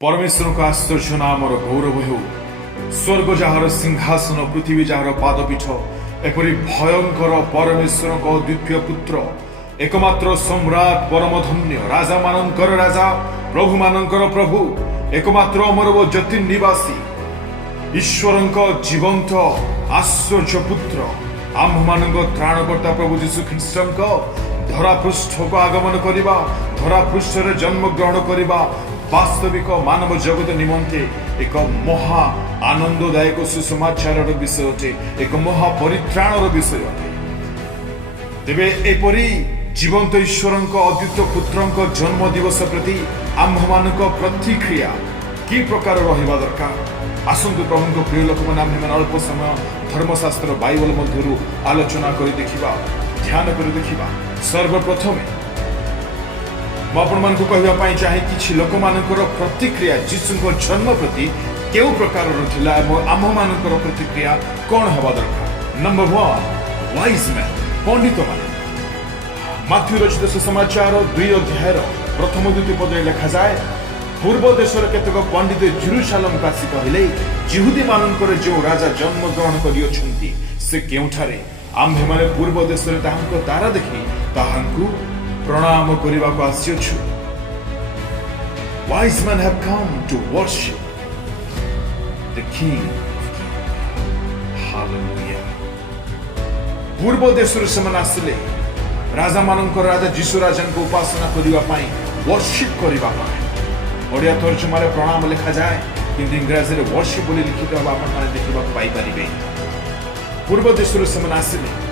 परमेश्वर को आश्चर्य नामर गौरव हो स्वर्ग जार सिंहासन पृथ्वी जार पादपीठ एपरी भयंकर परमेश्वर को द्वितीय पुत्र एकमात्र सम्राट परमधन्य राजा मानकर राजा प्रभु मानकर प्रभु एकमात्र अमर व ज्योति निवासी ईश्वर जीवंत आश्चर्य पुत्र आम मान त्राणकर्ता प्रभु जीशु ख्रीस्ट धरा पृष्ठ को आगमन करने धरा पृष्ठ जन्म ग्रहण करने वास्तविक मानव जगत निमंते एक महा आनंददायक सुसमाचार विषय अटे एक महा परित्राण विषय अटे तेबे एपरी जीवंत ईश्वर अद्वितीय पुत्र जन्म दिवस प्रति आम्भ मान प्रतिक्रिया कि प्रकार रहा दरकार आसतु प्रभु प्रिय लोक मैंने अल्प समय धर्मशास्त्र बाइबल मध्य आलोचना कर देखा ध्यान कर देखा सर्वप्रथमे मुझे कहवाई चाहे कि लोक मानकर प्रतिक्रिया जीशु जन्म प्रति केउ प्रकार आम मान प्रतिक्रिया कौन हवा दरकार। नंबर 1 वाइज मैन पंडित मान माथ्यू रचित सुसमाचार 2 अध्याय प्रथम द्वितीय पद लिखा जाए पूर्व देशर केतक पंडित जेरुसालेम को आसी कहले जिहुदी मानकर जो राजा जन्म ग्रहण करियोछंती से केउठारे आम्भे माने पूर्व देशरे ताहांको तारा देखि ताहांको प्रणाम करने को आसियछु। Wise men have come to worship the King of Kings. Hallelujah. पूर्व देशर से मन आसिले राजा मानक राजा जीशु राजा को उपासना करने पाई वर्शिप करने पाई ओडिया तर्जुमा रे प्रणाम लिखा जाए किंतु इंग्रजी रे वर्शिप बोली लिखित हम आपण माने देखिबा पाई परिबे। पूर्व देशर से मन आसिले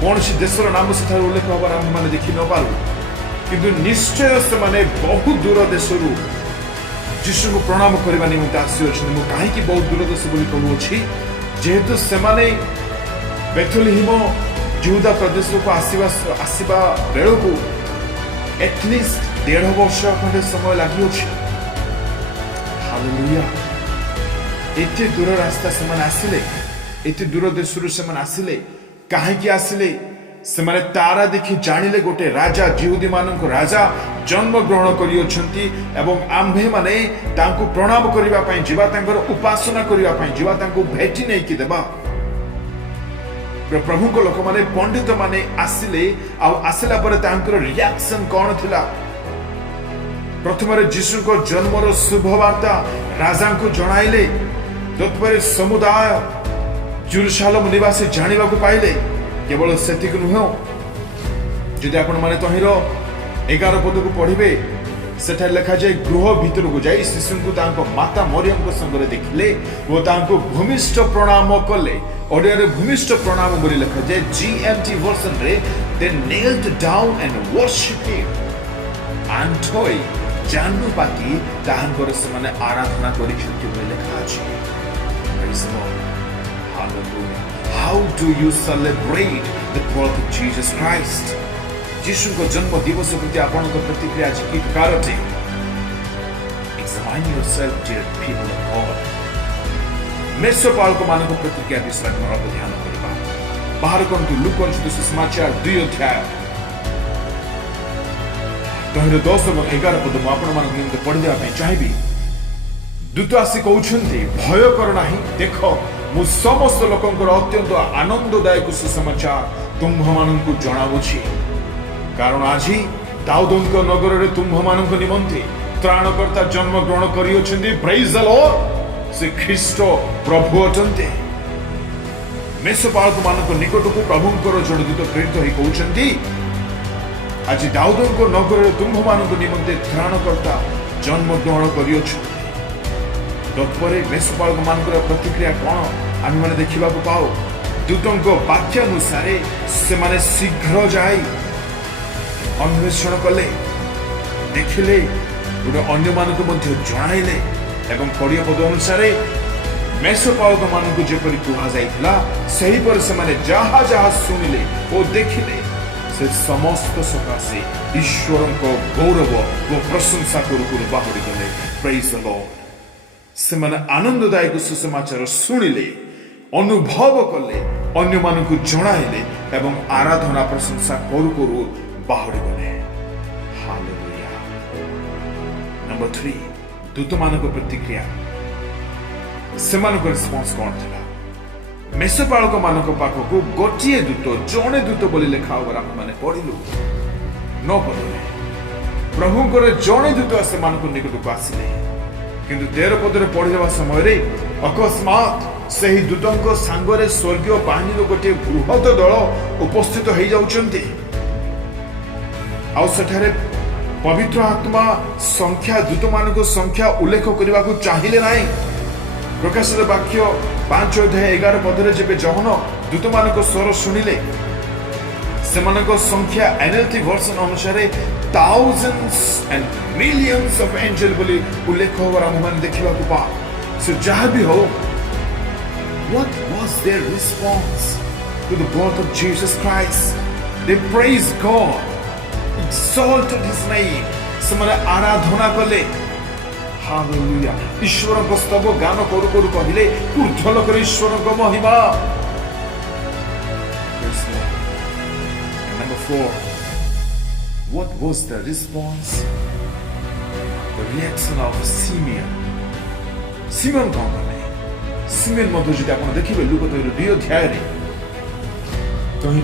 कौन सी देशर नाम से उल्लेख हबार आम मैंने देखी न पारू किंतु निश्चय से माने बहुत दूर देशर जीशु को प्रणाम करने निमित्त आसी कहीं बहुत दूर देश बोली कहूँ जेहेतु से बेथलेहेम यहूदा प्रदेश को आसवा बेल को एटलिस्ट 1.5 वर्ष खंडे समय लगी हालेलुया एते दूर रास्ता से आसिले एते दूर देशरू से आसिले कहीं आसिले से माने तारा देखि जानिले गोटे राजा जिहुदी मानक राजा जन्म ग्रहण करियोछंती एवं आम्भे माने तांको प्रणाम करिबा पई जिबा तांकर उपासना करिबा पई जिबा तांको भेटी नै कि देबा प्रभु को लोक माने पंडित माने आसिले आ आसिला पर तांकर रिएक्शन कोन थिला प्रथम रे जीशु को जन्मर शुभ वार्ता राजा को जणाइले तत्पर समुदाय जेरुसालेम निवासी जानिबा को पाइले केवल सेतिक नुह जदि आपण माने तहिर 11 पद को पढ़िबे सेठा लिखा जाए गृह भीतर को जाई शिशु को तांको माता मरियम को संगरे देखिले वो तांको भूमिष्ठ प्रणाम कले ओडिया रे भूमिष्ठ प्रणाम बोली लिखा जाए जीएमटी वर्जन रे they nailed down and worship him आंटोई जानू बाकी तांकर से माने आराधना करिछथि बोली लिखा अछि। Praise the Lord Hallelujah. How do you celebrate the birth of Jesus Christ? जीशु को जन्म दिवस प्रति आपण को प्रतिक्रिया आज की कारते Examine yourself, dear people of God. मेषपाल को मानव प्रतिक्रिया विषय में आप ध्यान करिबा बाहर कोन लूक रचित सुसमाचार 2 अध्याय तहरे 10 और 11 पद में आपण मान निमित्त पढ़ देबा पे चाहिबी दूत आसी कहउछन्ती भय कर नाही देखो मु समस्त लोकंकर अत्यंत आनंददायक सुसमाचार तुम्भ माननकु जणाउछि कारण आज दाऊदंक नगर रे तुम्भ माननक निमंते त्राणकर्ता जन्म ग्रहण करियोछन्ती प्रेज द लॉर्ड से ख्रीष्ट प्रभु अटन्ते मेषपालक मानक निकट को प्रभुंकर जण दूत प्रेरित होई कहउछन्ती आज दाऊदंक नगर रे तुम्भ माननक निमंते त्राणकर्ता जन्म ग्रहण करियोछन्ती तत्परे मेषपालक मानकर प्रतिक्रिया कौन आम मैंने देखा पाओ दूतों वाक्यानुसार से माने शीघ्र जाई अन्वेषण कले देखिले गोटे अन्य मानक जणाइले एवं 20 पद अनुसार मेषपालक मानक जेपरि कुहा जाइथिला सही पर से माने जहा जहा सुनिले और देखिले से समस्त सकाशे ईश्वर को गौरव व प्रशंसा करू बाहुरी गले। प्रेज द लॉर्ड से माने आनंददायक सुसमाचार सुनिले अनुभव कले अन्य मानक जणाइले एवं आराधना प्रशंसा करू करू बाहुरी गले। हालेलुया। नंबर 3 दूत मान प्रतिक्रिया से रिस्पॉन्स कौन था मेषपालक मान पाखक गोटे दूत जड़े दूत बोली लिखा होगा मैंने पढ़िलु 9 पदरे प्रभुंकर जड़े दूत से निकट को आसिले किंतु 13 पदरे पढ़ा समय अकस्मात से ही दूतों सांगरे स्वर्गीय बाहिनी गोटे बृहत दल उपस्थित हो जाउछन्ति आउे पवित्र आत्मा संख्या दूत मान संख्या उल्लेख करने को चाहिए ना प्रकाशित वाक्य 5 अध्याय 11 पदरे जब जहन दूत मान स्वर शुणिले से संख्या एनएलटी वर्जन अनुसार thousands and millions of angel बोली उल्लेख होगा आम देखा पा से जहाँ भी हो what was their response to the birth of Jesus Christ? They praised God, exalted His name. ସେମାନେ आराधना कले हालेलुया ईश्वर को स्तव गान करू करू कहले ऊर्ध्वल कर ईश्वर को महिमा Number 4, what was the response? The reaction of Simeon. Simeon कौन कले सिमेन मध्य जो आप देखिए लुक तैर 2 अध्याय तैर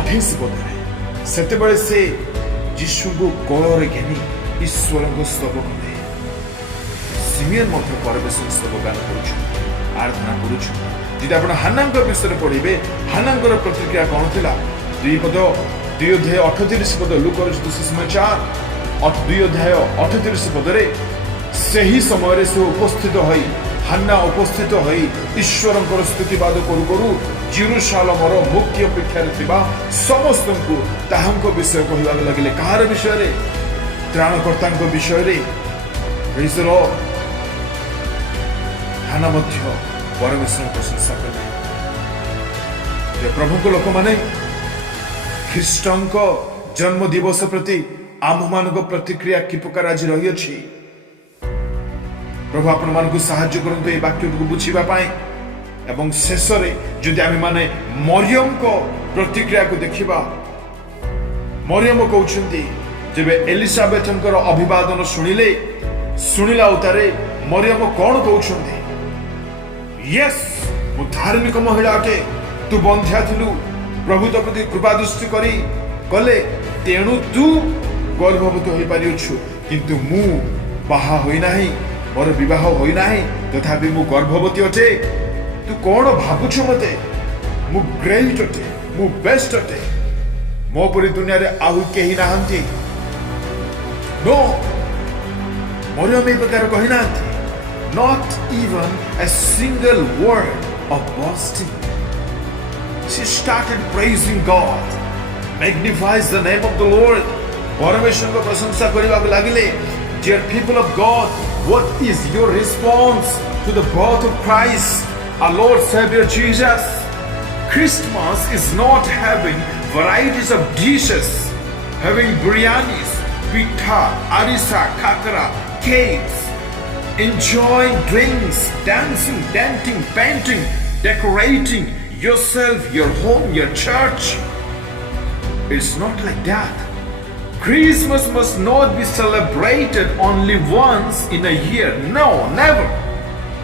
28 पदरे से जीशु को कोଳରେ घेनी ईश्वर स्तव कले सिमेन परमेश्वर स्तव गान कर आराधना कर आप हान्ना विषय पढ़े हान्ना प्रतिक्रिया कौन थी 2 पद 2 अध्याय 38 पद लुक सुसमाचार 2 अध्याय 38 पदरे से ही समय से उपस्थित हो हान्ना उपस्थित हो ईश्वर स्तुतिवाद करू करू जेरूसालेमर मुक्ति अपेक्षा समस्त को विषय कहवा लगे कहार विषय त्राणकर्ता विषय हान्ना परमेश्वर प्रशंसा कले प्रभु को लोक माने ख्रीष्ट जन्म दिवस प्रति आम मान प्रतिक्रिया कि प्रकार आज रही अछि प्रभु आपण मानकु साहाय्य करंतु ए वाक्य को बुझिबा पाए एवं शेष रे जदि आमे माने मरियम को प्रतिक्रिया को देखिबा मरियम कहउछंती जेबे एलिजाबेथनकर अभिवादन सुनिला उतारे मरियम कोन कहउछंती यस मु धार्मिक महिला अटे तू बंध्या थिलु प्रभु तो प्रति कृपा दृष्टि करी कले तेणु तू गर्भवती होई पारिछु किंतु मु बाहा होई नाही मोर विवाह होई नाही तथापि मु गर्भवती अटे तू कौन भावुछु मते मु ग्रेट अटे मु बेस्ट अटे मो परी दुनिया रे आउ केही नाहंती नो मरियम ए प्रकार कहि नाहंती not even a single word of boasting. She started praising God, magnifies the name of the Lord. परमेश्वर को प्रशंसा करबा लागिले. Dear people of God, what is your response to the birth of Christ, our Lord Savior Jesus? Christmas is not having varieties of dishes, having biryanis, pitha, arisa, kakra, cakes, enjoying drinks, dancing, dancing, painting, decorating yourself, your home, your church. It's not like that. Christmas must not be celebrated only once in a year. No, never.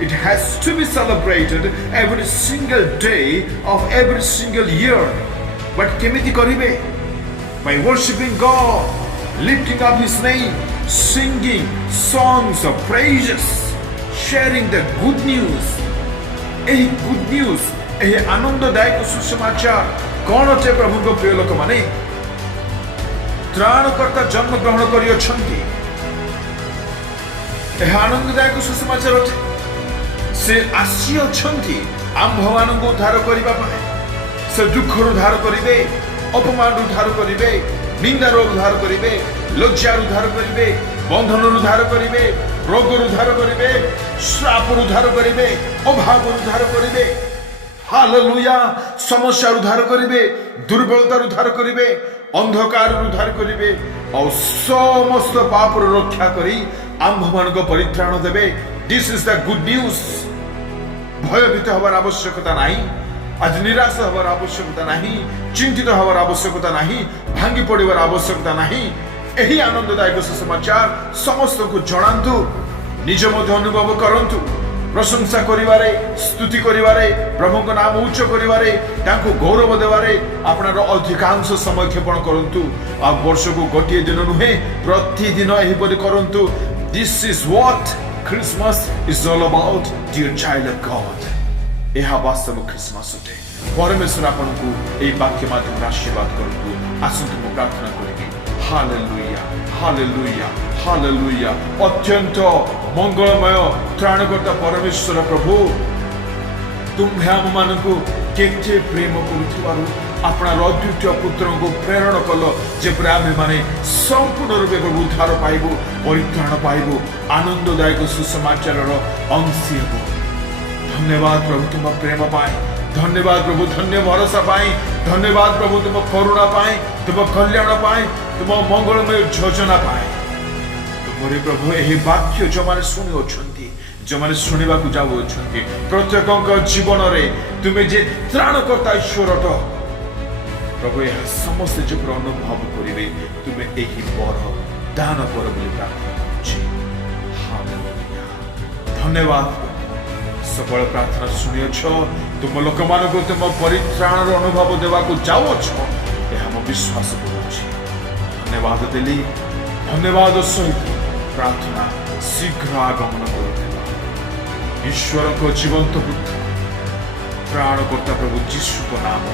It has to be celebrated every single day of every single year. But kemiti karibe? By worshiping God, lifting up His name, singing songs of praises, sharing the good news. एही good news, एही आनंददायक सुसमाचार कौन अटे प्रभु को प्रिय लोक माने त्राणकर्ता जन्म ग्रहण करियछन्ति. एहा आनंददायक सुसमाचार अटे से आसी अछन्ति आम्भमान को उद्धार करिबा पाए. से दुख उद्धार करिवे, अपमान उद्धार करिवे, निंदार उद्धार करिवे, लज्जार उद्धार करिवे, बंधन उद्धार करिवे, रोग उद्धार करिवे, श्राप उद्धार करिवे, अभाव उद्धार करिवे. हालेलुया. समस्या उद्धार करिवे, दुर्बलता उद्धार करिवे, अंधकार उद्धार करिवे और समस्त पाप रक्षा करी आम्भमान को परित्राण देवे. This is the good news. भयभीत हबार आवश्यकता नहीं. आज निराश हबार आवश्यकता नहीं. चिंतित हबार आवश्यकता नहीं. भांगी पड़िबार आवश्यकता नहीं. यही आनंददायक सुसमाचार समस्त को जणातु निज मध्य अनुभव करंतु प्रशंसा करिवारे स्तुति करिवारे प्रभु को नाम उच्च करिवारे तांको गौरव देवारे आपनार अधिकांश समय क्षेपण करंतु आ वर्ष को गोटे दिन नुहे प्रतिदिन एहिपरि करंतु this is what Christmas is all about dear child of God एहा वास्तव क्रिसमस अटे परमेश्वर आपनको एई वाक्य माध्यम आशीर्वाद करंतु आसंतु को प्रार्थना करिबी हालेलुया हालेलुया हालेलुया अत्यंत मंगलमय त्राणकर्ता परमेश्वर प्रभु तुम्हे आम मानकु केते प्रेम करुथिबारु आपणार अद्वितीय पुत्र को प्रेरण कल जेपरि आमे माने संपूर्ण रूपे प्रभु उद्धार पाइबु परित्राण पाइबु आनंददायक सुसमाचारर अंशी हेबु धन्यवाद प्रभु तुम प्रेम पाए धन्यवाद प्रभु धन्य भरोसा पाए धन्यवाद प्रभु तुम करुणा पाए तुम कल्याण पाए तुम मंगलमय योजना पाए तुमरे प्रभु यही वाक्य जो माने सुनि अछंती जो माने सुनिबा को जाउ अछंती प्रत्येकक जीवन रे तुमे जे त्राणकर्ता ईश्वरट प्रभु यह समस्त जो अनुभव करिवे तुमे एही बर दान कर बोली प्रार्थना करछि हालेलुया धन्यवाद सकल प्रार्थना सुनियोछ तुम लोक मान को तुम परित्राण अनुभव देवा को जाओछ यह हम विश्वास करूछि धन्यवाद देली धन्यवाद सहित प्रार्थना शीघ्र आगमन करुथिबा ईश्वर को जीवंत पुत्र प्राणकर्ता प्रभु यीशु को नाम